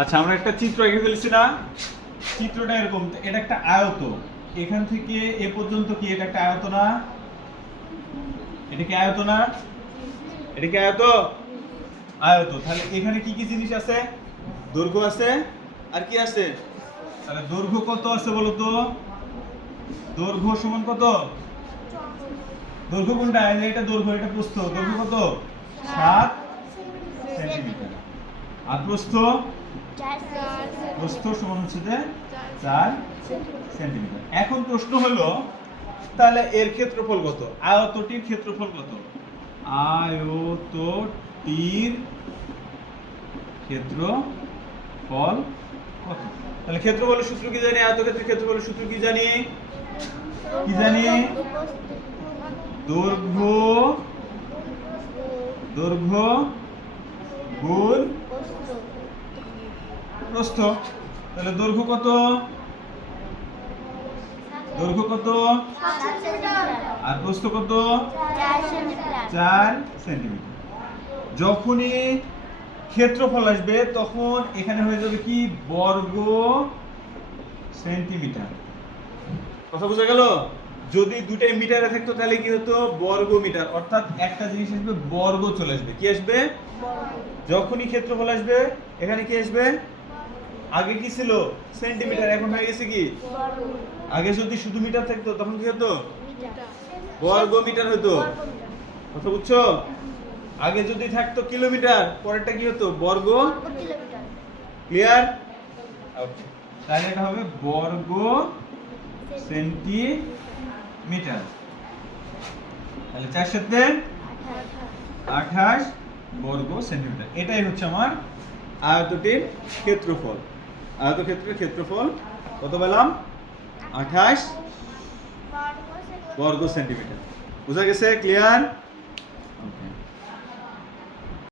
আচ্ছা, আমরা একটা চিত্র এঁকে ফেলেছি না? চিত্রটা এরকম, এটা একটা আয়ত। এখান থেকে এ পর্যন্ত কি এটা একটা আয়ত না? এটা কি আয়ত না? এটা কি আয়ত? আয়ত। তাহলে এখানে কি কি জিনিস আছে? দৈর্ঘ্য আছে, আর কি আছে? তাহলে দৈর্ঘ্য কত আছে বলো তো? দৈর্ঘ্য সমান কত? দৈর্ঘ্য কোনটা? এটা দৈর্ঘ্য, এটা প্রস্থ। দৈর্ঘ্য কত? 7 সেন্টিমিটার। আর প্রস্থ? প্রস্থ সমান হচ্ছে যে 4 সেন্টিমিটার। এখন প্রশ্ন হলো, তাহলে এর ক্ষেত্রফল কত? আয়তটির ক্ষেত্রফল কত? আয়তটির ক্ষেত্রফল কত? তাহলে ক্ষেত্রফলের সূত্র কি জানি? আয়তক্ষেত্রের ক্ষেত্রফলের সূত্র কি জানি? কি জানি? দৈর্ঘ্য দৈর্ঘ্য গুণ প্রস্থ। তাহলে দৈর্ঘ্য কত? দৈর্ঘ্য কত? আর প্রস্থ কত? 4 সেন্টিমিটার। যখনই ক্ষেত্রফল আসবে তখন এখানে হয়ে যাবে কি? বর্গ সেন্টিমিটার। কথা বোঝা গেল? যদি দুটাই মিটারে থাকতো তাহলে কি হতো? বর্গ মিটার। অর্থাৎ একটা জিনিস আসবে বর্গ চলে আসবে। কি আসবে? যখনই ক্ষেত্রফল আসবে এখানে কি আসবে? আগে কি ছিল? সেন্টিমিটার, এখন হয়ে গেছে কি? আগে যদি শুধু মিটার থাকতো তখন কি হতো? বর্গ মিটার হতো। কথা বুঝছো? আগে যদি থাকতো কিলোমিটার, পরেরটা কি হতো? বর্গ কিলোমিটার। ক্লিয়ার? ওকে, তাহলে এটা হবে বর্গ সেন্টিমিটার। তাহলে 4 সাথে 28 বর্গ সেন্টিমিটার। এটাই হচ্ছে আমার আয়তটির ক্ষেত্রফল। আয়তক্ষেত্রের ক্ষেত্রফল কত পেলাম? 28 বর্গ সেন্টিমিটার। বুঝা গেছে? ক্লিয়ার?